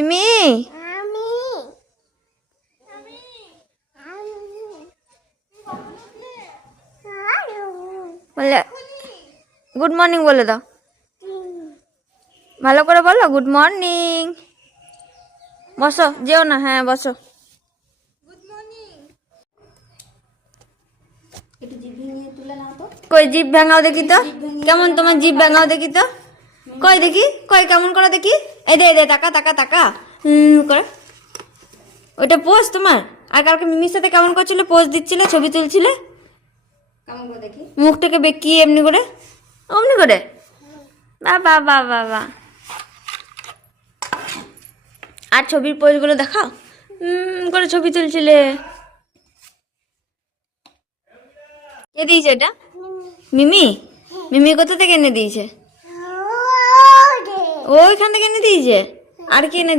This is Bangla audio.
মিমি? বলে গুড মর্নিং বলে দাও, ভালো করে বলো গুড মর্নিং। বসো, যেও না, হ্যাঁ বসো। কই জিভ ভাঙাও দেখি তো, কেমন তোমার জিভ ভাঙাও দেখি তো, কই দেখি, কই কেমন করে দেখি। এই দে দে, টাকা টাকা টাকা করে। ওইটা পোজ তোমার? আর কালকে মিমির সাথে কেমন করছিলে, পোজ দিচ্ছিলে, ছবি তুলছিলে? কেমন করে দেখি? মুখটাকে বেঁকিয়ে এমনি করে, অমনি করে। বাবা বাবা বাবা। আর ছবির পোজগুলো দেখাও, করে ছবি তুলছিলে। কে দিয়েছে এটা? মিমি? মিমি কোথা থেকে এনে দিয়েছে? ওইখান থেকে এনে দিয়েছে। আর কি এনে